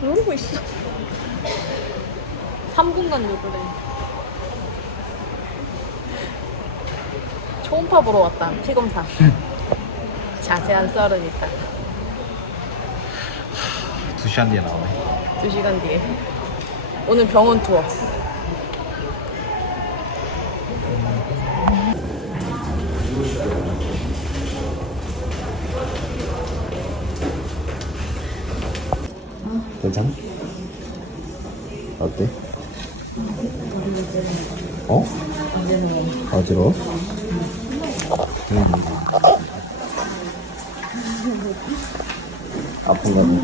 그러고 있어. 3분간 요구래. 초음파 보러 왔다. 피검사. 자세한 썰으니까. 2시간 뒤에 나오네. 2시간 뒤에. 오늘 병원 투어. 괜찮아? 어때? 어? 어지러워? 아픈 거니?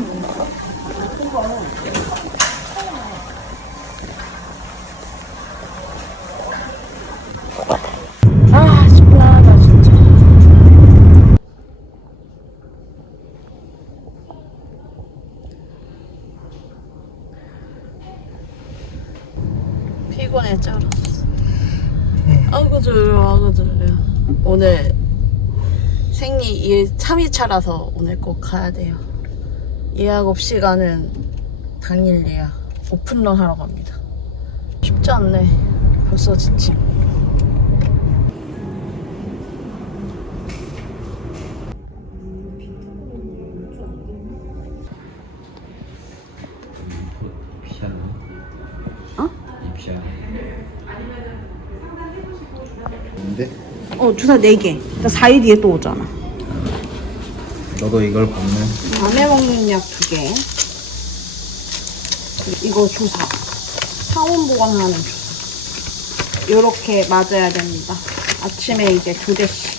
아, 시원하다 진짜. 피곤해 쩔었어. 아이고 졸려, 아이고 졸려. 오늘 생리 3일차라서 오늘 꼭 가야 돼요. 예약 없이 가는 당일 예약. 오픈런 하러 갑니다. 쉽지 않네. 벌써 지침. 어? 뭔데? 주사 4개. 4일 뒤에 또 오잖아. 너도 이걸 받네. 밤에 먹는 약 2개. 이거 주사. 차원 보관하는 주사. 요렇게 맞아야 됩니다. 아침에 이제 2대씩.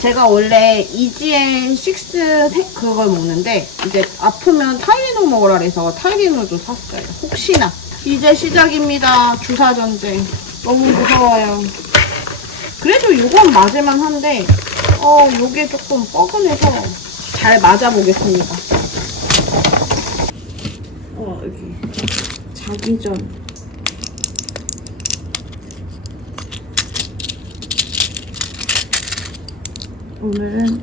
제가 원래 EGN6 그걸 먹는데 이제 아프면 타이레놀 먹으라 그래서 타이레놀도 샀어요. 혹시나. 이제 시작입니다. 주사 전쟁. 너무 무서워요. 그래도 이건 맞을만 한데 요게 조금 뻐근해서 잘 맞아보겠습니다. 여기 자기 전 오늘은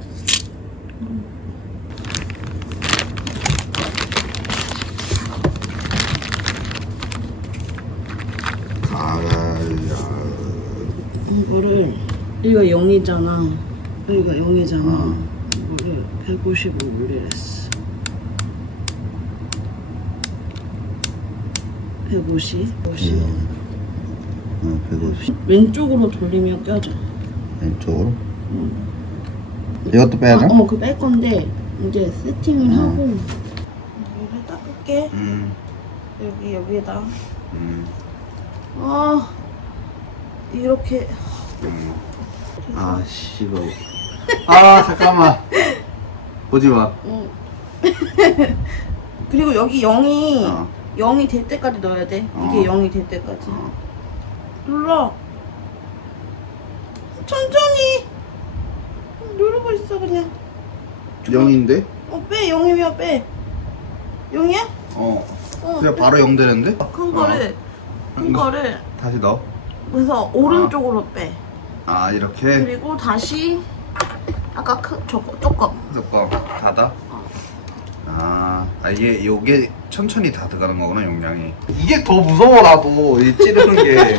이거를 이거 0이잖아. 여기가 0이잖아. 이거를 155ml 했어. 150. 150. 왼쪽으로 돌리면 껴져. 왼쪽으로? 이것도 빼야 돼? 그거 뺄 건데 이제 세팅을 하고 여기를 닦을게. 여기에다. 이렇게. 아, 씨발. 아, 잠깐만. 보지 마. 그리고 여기 0이 될 때까지 넣어야 돼. 이게 0이 될 때까지. 눌러. 천천히. 누르고 있어 그냥. 0인데? 빼. 0이면 빼. 0이야? 그냥 바로 0 되는데? 큰 거를 다시 넣어. 그래서 오른쪽으로 빼. 이렇게? 그리고 다시 아까 조금 뚜껑 닫아? 요게 천천히 다 들어가는 거구나, 용량이. 이게 더 무서워, 나도. 이 찌르는 게.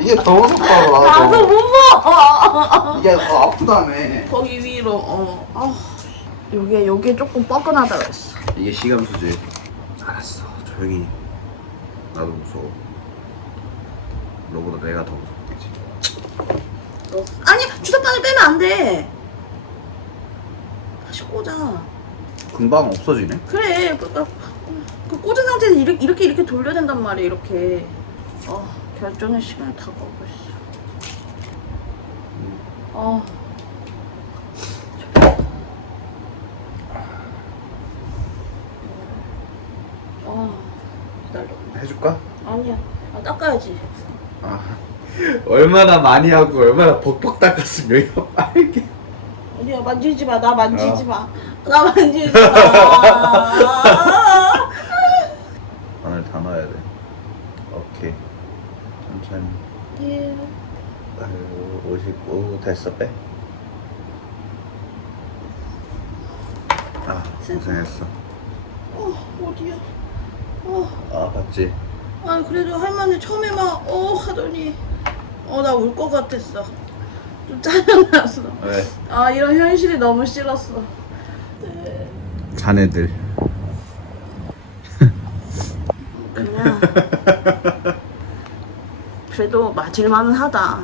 이게 더 무섭다고, 나도 무서워. 이게 더 아프다며. 거기 위로 요게 조금 뻐근하다 그랬어. 이게 시간수지. 알았어, 조용히. 나도 무서워. 너보다 내가 더 무섭겠지. 아니 주사바늘 빼면 안 돼. 다시 꽂아. 금방 없어지네. 그래. 그 꽂은 상태에서 이렇게 돌려야 된단 말이야. 이렇게. 결정의 시간이 다가오고 있어. 아. 아, 기다려. 해줄까? 아니야. 아, 닦아야지. 아, 얼마나 많이 하고 얼마나 벅벅 닦았으면 여기가 빨개. 어디야, 만지지 마. 나 만지지 어. 마. 나 만지지 마. 마늘 다 넣어야 돼. 오케이. 천천히. 예. 아유, 59 됐어, 빼. 아, 고생했어. 어디야? 아, 봤지? 아, 그래도 할머니 처음에만 하더니 나 울 것 같았어. 좀 짜증났어. 왜? 아, 이런 현실이 너무 싫었어. 자네들. 그냥 그래도 맞을만은 하다.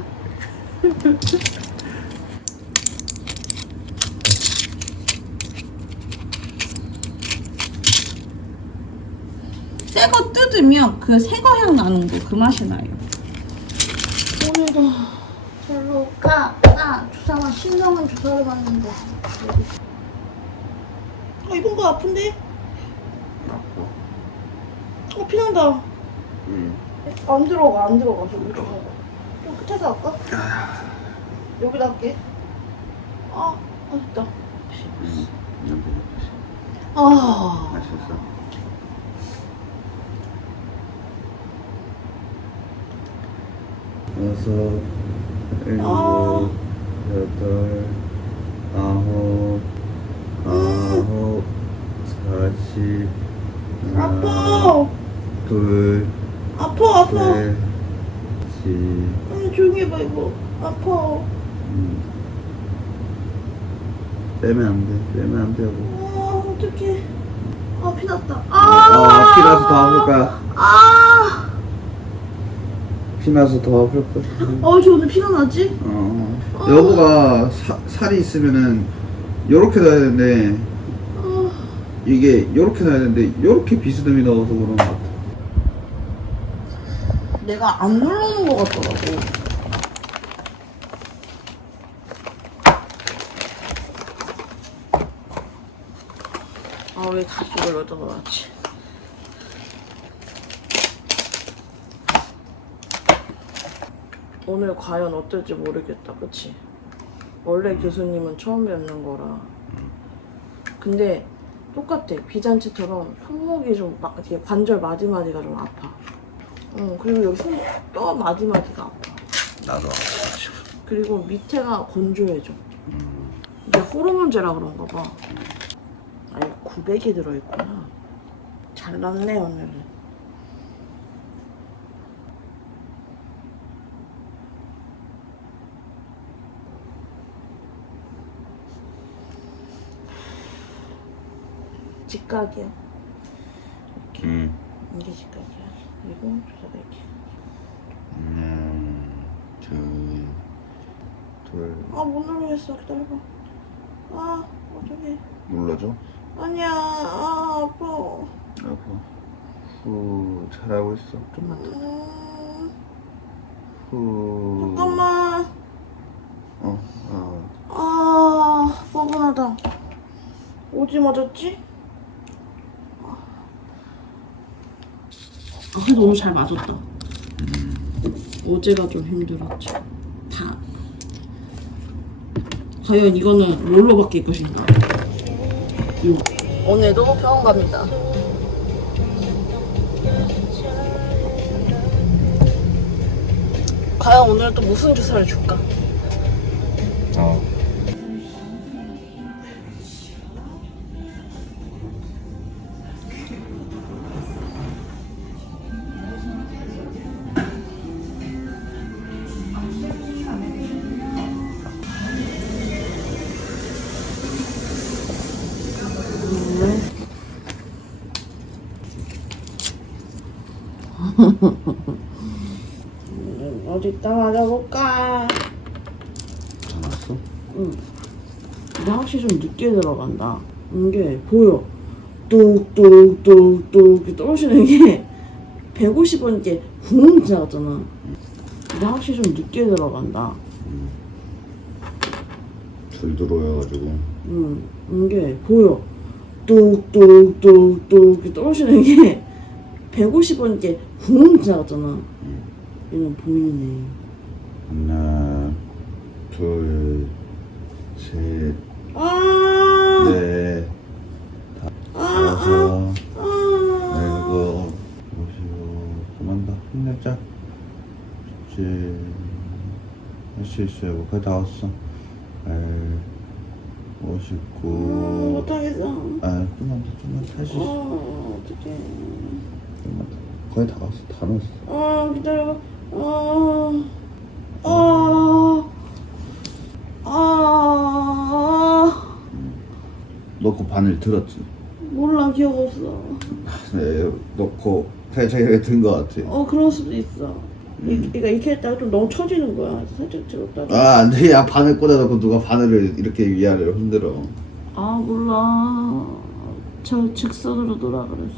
새거 뜯으면 그 새거 향 나는 거 그 맛이 나요. 오늘도 별로 주사만 신성한 주사를 받는데. 이번 거 아픈데? 아파. 피난다. 응. 안 들어가. 좀 끝에서 할까? 여기다 할게. 됐다. 맛있어. 여섯, 일곱, 여덟, 아홉, 사십, 아파. 둘, 아파. 셋, 조용히 해봐, 이거. 아파. 빼면 안 되고. 어떡해. 피났다. 피나서 더 아플 거야. 피나서 더 아플 거야. 저 오늘 피가 나지? 여보가 살이 있으면은 요렇게 넣어야 되는데 이게 요렇게 넣어야 되는데 요렇게 비스듬히 넣어서 그런 것 같아. 내가 안 누르는 것 같더라고. 왜 다시 이걸 여기다 넣어놨지? 오늘 과연 어떨지 모르겠다, 그치? 원래 교수님은 처음 뵙는 거라. 근데 똑같아. 비잔치처럼 손목이 좀 막 이렇게 관절 마디마디가 좀 아파. 그리고 여기 손목 또 마디마디가 아파. 나도 아파 지금. 그리고 밑에가 건조해져. 이게 호르몬제라 그런가 봐. 아니, 900이 들어있구나. 잘났네, 오늘은. 직각이야. 이게 직각이야. 그리고 주사가 이렇게. 둘. 못 누르겠어. 기다려봐. 어떡해. 눌러줘. 아니야. 아파. 아파. 후, 잘하고 있어. 좀만 더. 후. 잠깐만. 뻐근하다. 어디 맞았지? 그래도 오늘 잘 맞았다. 어제가 좀 힘들었지. 과연 이거는 뭘로 바뀔 것인가? 오늘도 병원 갑니다. 과연 오늘 또 무슨 주사를 줄까? 어디다 맞아볼까? 잡았어? 응. 근데 확실히 좀 늦게 들어간다. 이게 보여. 뚝뚝뚝뚝 떨어지는 게 150원 이게 붕 지나갔잖아. 근데 확실히 좀 늦게 들어간다. 덜 들어와가지고. 이게 보여. 뚝뚝뚝뚝 떨어지는 게 150원 게 붕 지나갔잖아. 얘는 보이네. 하나, 둘, 셋, 아, 넷, 다섯, 일곱, 그만 봐. 힘내자. 이제 할 수 있어요. 거의 다 왔어. 59. 못하겠어. 좀만 더, 할 수 있어. 어떡해. 좀만 더. 거의 다 왔어. 다 넣었어. 기다려봐. 넣고 바늘 들었지? 몰라, 기억 없어. 네, 넣고 살짝 든거 같아. 그럴 수도 있어. 그러니까 이렇게 했다가 좀 너무 처지는 거야. 살짝 들었다가. 아, 안 돼. 야, 바늘 꽂아놓고 누가 바늘을 이렇게 위아래로 흔들어. 몰라. 저 직선으로 놀아 그래서.